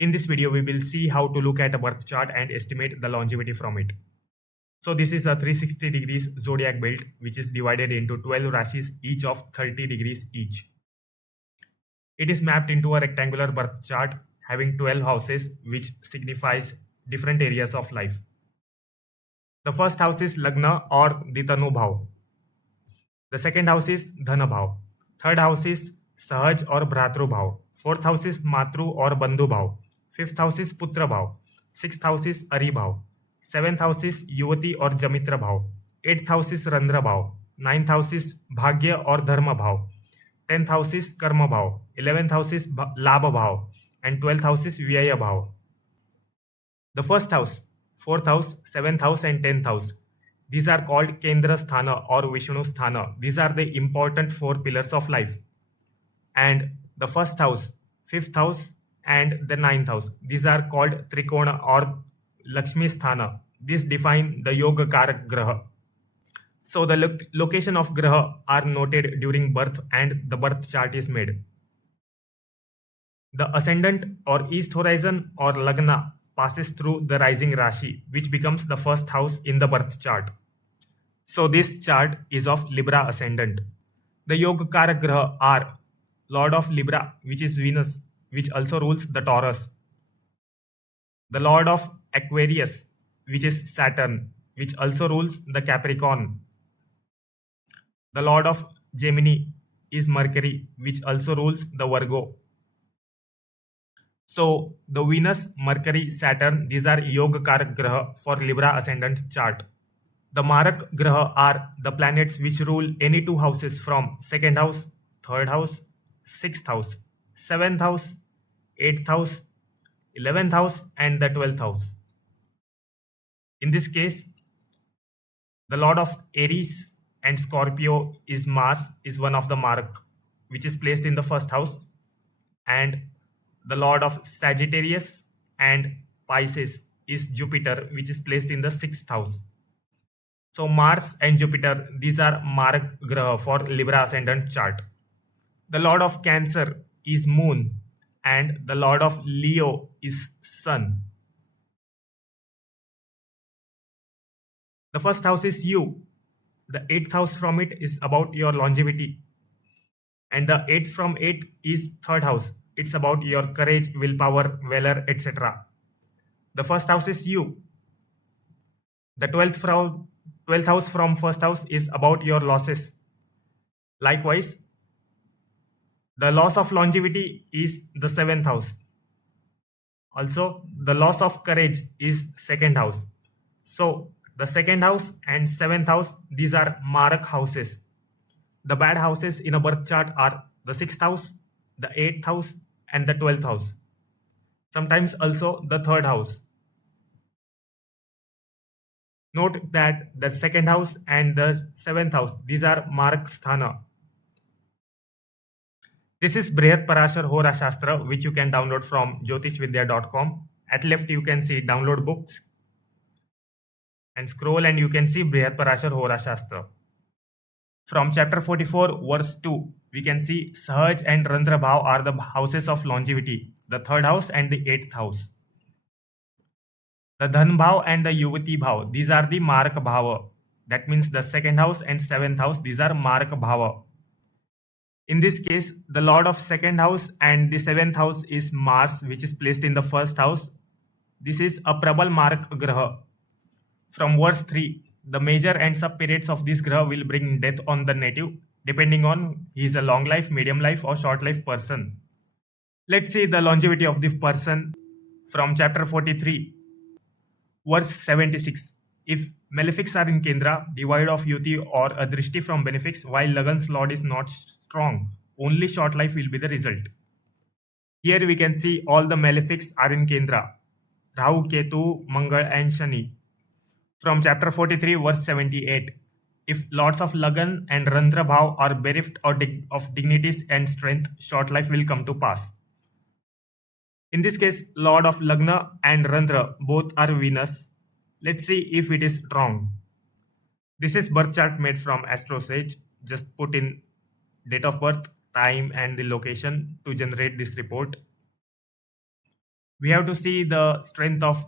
In this video, we will see how to look at a birth chart and estimate the longevity from it. So this is a 360 degrees zodiac belt, which is divided into 12 rashis, each of 30 degrees each. It is mapped into a rectangular birth chart having 12 houses, which signifies different areas of life. The first house is Lagna or the Tanu Bhav. The second house is Dhana Bhav. Third house is Sahaj or Bhratru Bhav. Fourth house is Matru or Bandhu Bhav. Fifth house is Putra Bhav. Sixth house is Ari Bhav. Seventh house is Yuvati or Jamitra Bhav. Eighth house is Randra Bhav. Ninth house is Bhagya or Dharma Bhav. 10th house is Karma Bhav. 11th house is Labha Bhav. And 12th house is Vyaya Bhav. The first house, 4th house, 7th house and 10th house. These are called Kendra Sthana or Vishnu Sthana. These are the important 4 pillars of life. And the first house, 5th house and the 9th house. These are called Trikona or Lakshmi Sthana. These define the Yoga Karak Graha. So the location of Graha are noted during birth and the birth chart is made. The ascendant or east horizon or Lagna passes through the rising Rashi, which becomes the first house in the birth chart. So this chart is of Libra ascendant. The Yogakara Graha are Lord of Libra, which is Venus, which also rules the Taurus. The Lord of Aquarius, which is Saturn, which also rules the Capricorn. The Lord of Gemini is Mercury, which also rules the Virgo. So the Venus, Mercury, Saturn, these are Yogakarak Graha for Libra ascendant chart. The Marak Graha are the planets which rule any 2 houses from 2nd house, 3rd house, 6th house, 7th house, 8th house, 11th house and the 12th house. In this case, the Lord of Aries and Scorpio is Mars, is one of the Marak, which is placed in the 1st house, and the Lord of Sagittarius and Pisces is Jupiter, which is placed in the 6th house. So Mars and Jupiter, these are Marak Graha for Libra ascendant chart. The Lord of Cancer is Moon and the Lord of Leo is Sun. The first house is you. The 8th house from it is about your longevity. And the 8th from 8th is 3rd house. It's about your courage, willpower, valor, etc. The first house is you. The 12th house from 1st house is about your losses. Likewise, the loss of longevity is the 7th house. Also, the loss of courage is 2nd house. So, the 2nd house and 7th house, these are Marak houses. The bad houses in a birth chart are the 6th house, the 8th house and the 12th house. Sometimes also the 3rd house. Note that the 2nd house and the 7th house, these are Marak Sthana. This is Brihat Parashar Hora Shastra, which you can download from jyotishvidya.com. At left, you can see download books and scroll and you can see Brihat Parashar Hora Shastra. From chapter 44, verse 2, we can see Sahaj and Randra Bhav are the houses of longevity, the 3rd house and the 8th house. The Dhan Bhav and the Yuvati Bhav, these are the Marak Bhava. That means the 2nd house and 7th house, these are Marak Bhava. In this case, the Lord of 2nd house and the 7th house is Mars, which is placed in the 1st house. This is a Prabal Marak Graha. From verse 3, the major and sub periods of this Graha will bring death on the native, depending on he is a long life, medium life or short life person. Let's see the longevity of this person from chapter 43, verse 76. If malefics are in Kendra, devoid of Yuti or a Drishti from benefics, while Lagan's Lord is not strong, only short life will be the result. Here we can see all the malefics are in Kendra, Rahu, Ketu, Mangal and Shani. From chapter 43, verse 78. If lords of Lagan and Randra Bhav are bereft of dignities and strength, short life will come to pass. In this case, Lord of Lagna and Randra both are Venus. Let's see if it is wrong. This is birth chart made from AstroSage. Just put in date of birth, time and the location to generate this report. We have to see the strength of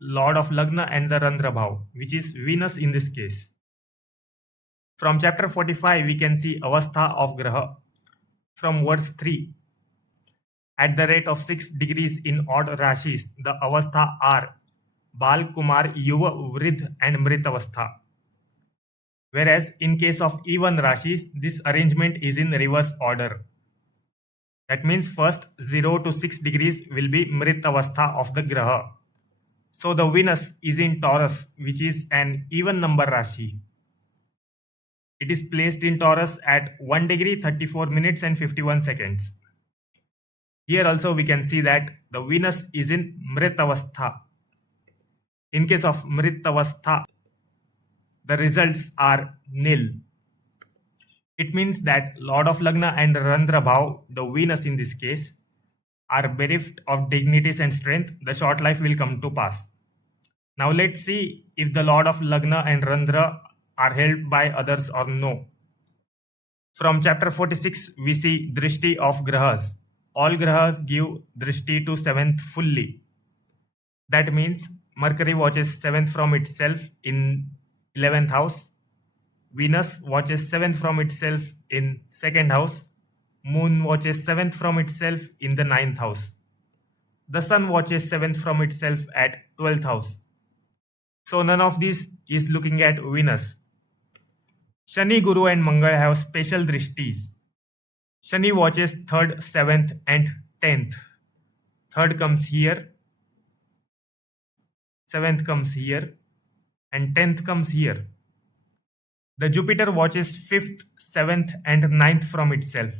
Lord of Lagna and the Randra Bhav, which is Venus in this case. From chapter 45, we can see Avastha of Graha. From verse 3, at the rate of 6 degrees in odd rashis, the Avastha are Bal, Kumar, Yuva, Vridh and Mrit Avastha. Whereas in case of even rashis, this arrangement is in reverse order. That means first 0 to 6 degrees will be Mrit Avastha of the Graha. So the Venus is in Taurus, which is an even number Rashi. It is placed in Taurus at 1 degree 34 minutes and 51 seconds. Here also we can see that the Venus is in Mrit Avastha. In case of Mrit Avastha, the results are nil. It means that Lord of Lagna and Randra Bhav, the Venus in this case, are bereft of dignities and strength. The short life will come to pass. Now let's see if the Lord of Lagna and Randra are held by others or no. From chapter 46, we see Drishti of Grahas. All Grahas give Drishti to 7th fully. That means Mercury watches 7th from itself in 11th house. Venus watches 7th from itself in 2nd house. Moon watches 7th from itself in the 9th house. The Sun watches 7th from itself at 12th house. So none of these is looking at Venus. Shani, Guru and Mangal have special drishtis. Shani watches 3rd, 7th and 10th. 3rd comes here, 7th comes here and 10th comes here. The Jupiter watches 5th, 7th and 9th from itself.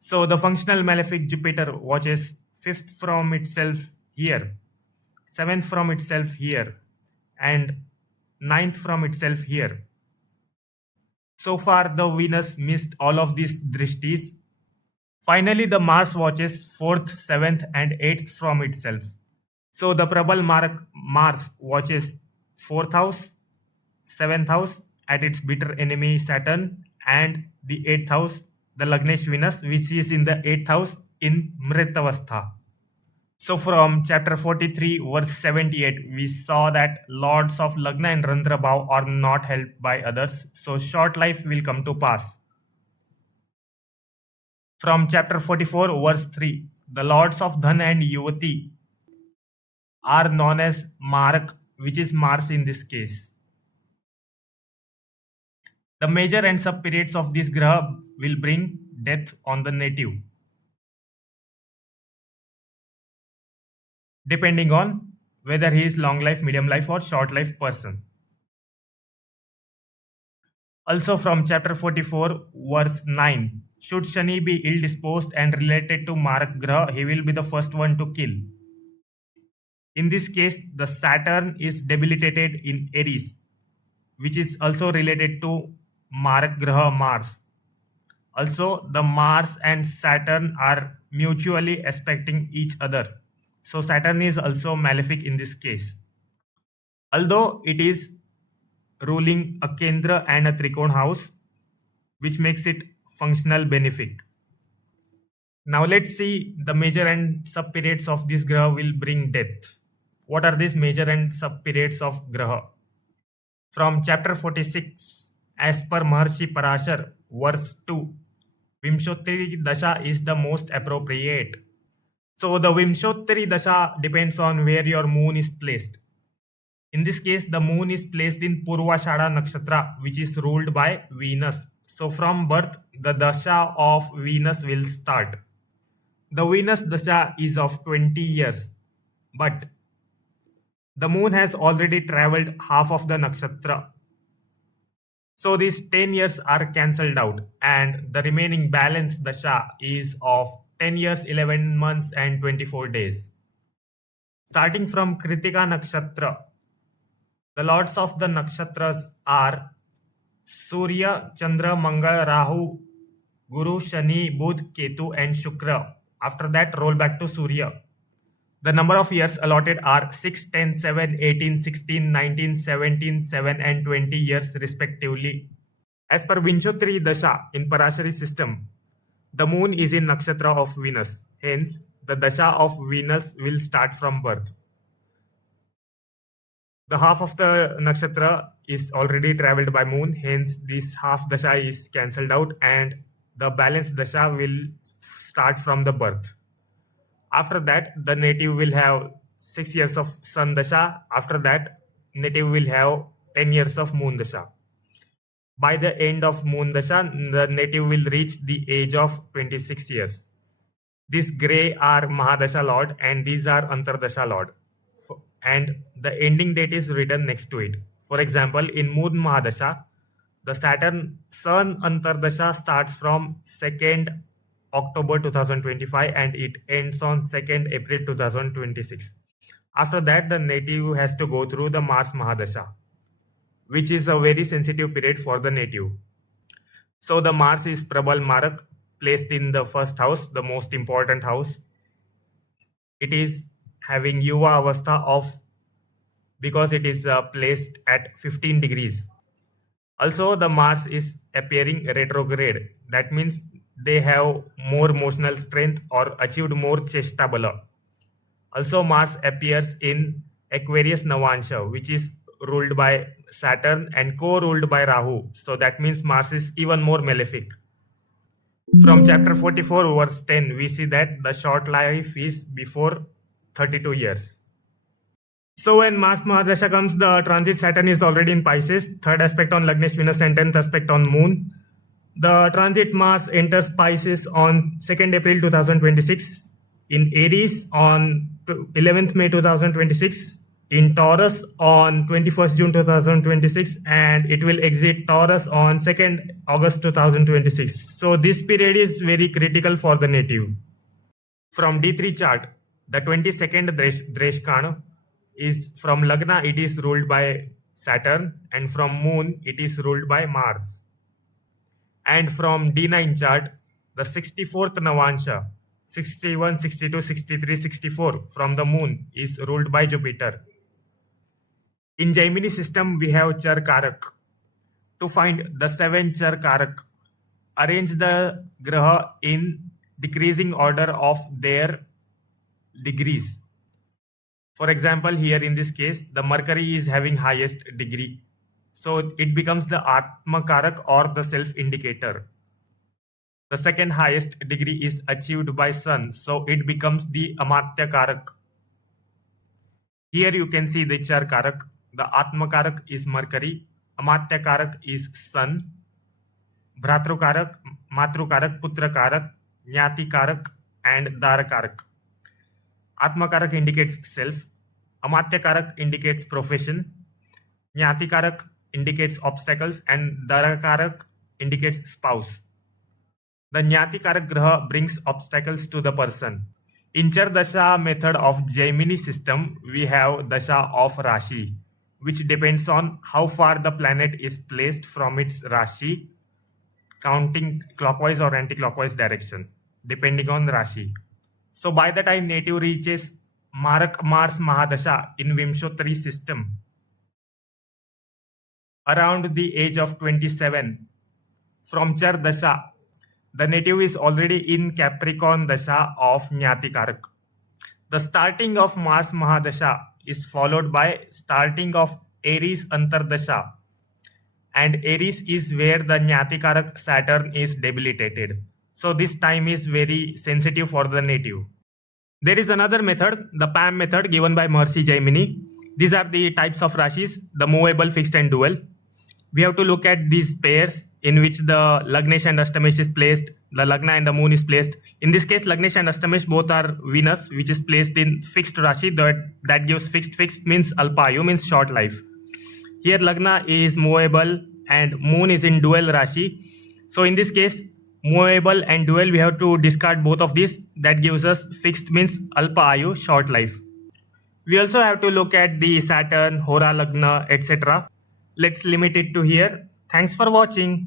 So the functional malefic Jupiter watches 5th from itself here, 7th from itself here and 9th from itself here. So far the Venus missed all of these drishtis. Finally the Mars watches 4th, 7th and 8th from itself. So the Prabal Mars watches 4th house, 7th house at its bitter enemy Saturn and the 8th house, the Lagnesh Venus, which is in the 8th house in Mritavastha. So from chapter 43 verse 78, we saw that lords of Lagna and Randra Bhav are not helped by others. So short life will come to pass. From chapter 44 verse 3, the lords of Dhan and Yuvati are known as Marak, which is Mars in this case. The major and sub periods of this graha will bring death on the native, depending on whether he is long life, medium life or short life person. Also from chapter 44 verse 9, should Shani be ill disposed and related to Marak graha, he will be the first one to kill. In this case, the Saturn is debilitated in Aries, which is also related to Marak graha Mars. Also, the Mars and Saturn are mutually aspecting each other. So Saturn is also malefic in this case. Although it is ruling a Kendra and a Trikon house, which makes it functional benefic. Now let's see the major and sub periods of this graha will bring death. What are these major and sub periods of graha? From chapter 46, as per Maharshi Parashar, verse 2, Vimshottari Dasha is the most appropriate. So the Vimshottari Dasha depends on where your moon is placed. In this case, the moon is placed in Purvashada Nakshatra, which is ruled by Venus. So from birth, the Dasha of Venus will start. The Venus Dasha is of 20 years, but the moon has already traveled half of the nakshatra. So these 10 years are cancelled out and the remaining balance dasha is of 10 years, 11 months and 24 days. Starting from Kritika Nakshatra, the lords of the nakshatras are Surya, Chandra, Mangal, Rahu, Guru, Shani, Budh, Ketu and Shukra. After that, roll back to Surya. The number of years allotted are 6, 10, 7, 18, 16, 19, 17, 7 and 20 years respectively. As per Vinshottari Dasha in Parashari system, the moon is in nakshatra of Venus. Hence, the dasha of Venus will start from birth. The half of the nakshatra is already traveled by moon, hence this half dasha is cancelled out and the balance dasha will start from the birth. After that, the native will have 6 years of sun dasha. After that, native will have 10 years of moon dasha. By the end of moon dasha, the native will reach the age of 26 years. These gray are Mahadasha Lord and these are Antardasha Lord. And the ending date is written next to it. For example, in Moon Mahadasha, the Saturn Sun Antardasha starts from 2nd October 2025 and it ends on 2nd April 2026. After that, the native has to go through the Mars Mahadasha, which is a very sensitive period for the native. So the Mars is Prabal Marak, placed in the first house, the most important house. It is having Yuva Avastha of, because it is placed at 15 degrees. Also, the Mars is appearing retrograde. That means they have more emotional strength or achieved more Cheshta Bala. Also, Mars appears in Aquarius Navansha, which is ruled by Saturn and co-ruled by Rahu. So that means Mars is even more malefic. From chapter 44 verse 10, we see that the short life is before 32 years. So when Mars Mahadasha comes, the transit Saturn is already in Pisces, third aspect on Lagnesh Venus and 10th aspect on Moon. The transit Mars enters Pisces on 2nd April 2026, in Aries on 11th May 2026, in Taurus on 21st June 2026, and it will exit Taurus on 2nd August 2026. So this period is very critical for the native. From D3 chart, the 22nd Dreshkan is from Lagna, it is ruled by Saturn, and from Moon, it is ruled by Mars. And from D9 chart, the 64th Navansha, 61, 62, 63, 64 from the Moon is ruled by Jupiter. In Gemini system, we have Char Karak. To find the 7 Char Karak, arrange the Graha in decreasing order of their degrees. For example, here in this case, the Mercury is having highest degree. So it becomes the Atma Karak or the self-indicator. The second highest degree is achieved by Sun. So it becomes the Amatya Karak. Here you can see the Char Karak. The Atma Karak is Mercury. Amatya Karak is Sun. Bhratru Karak, Matru Karak, Putra Karak, Nyati Karak, and Dara Karak. Atma Karak indicates self. Amatya Karak indicates profession. Nyati Karak indicates obstacles, and Dara Karak indicates spouse. The Nyati Karak Graha brings obstacles to the person. In Char Dasha method of Gemini system, we have Dasha of Rashi, which depends on how far the planet is placed from its Rashi, counting clockwise or anti-clockwise direction, depending on Rashi. So by the time native reaches Marak Mars Mahadasha in Vimshottari system, around the age of 27, from Char Dasha, the native is already in Capricorn Dasha of Nyati Karak. The starting of Mars Mahadasha is followed by starting of Aries Antardasha, and Aries is where the Nyati Karak Saturn is debilitated. So this time is very sensitive for the native. There is another method, the PAM method given by Mercy Gemini. These are the types of Rashis, the movable, fixed and dual. We have to look at these pairs in which the Lagnesh and Ashtamesh is placed, the Lagna and the Moon is placed. In this case, Lagnesh and Ashtamesh both are Venus, which is placed in fixed Rashi. That gives fixed means Alpayu, means short life. Here Lagna is movable and Moon is in dual Rashi. So in this case, movable and dual, we have to discard both of these. That gives us fixed means Alpayu, short life. We also have to look at the Saturn, Hora Lagna, etc. Let's limit it to here. Thanks for watching.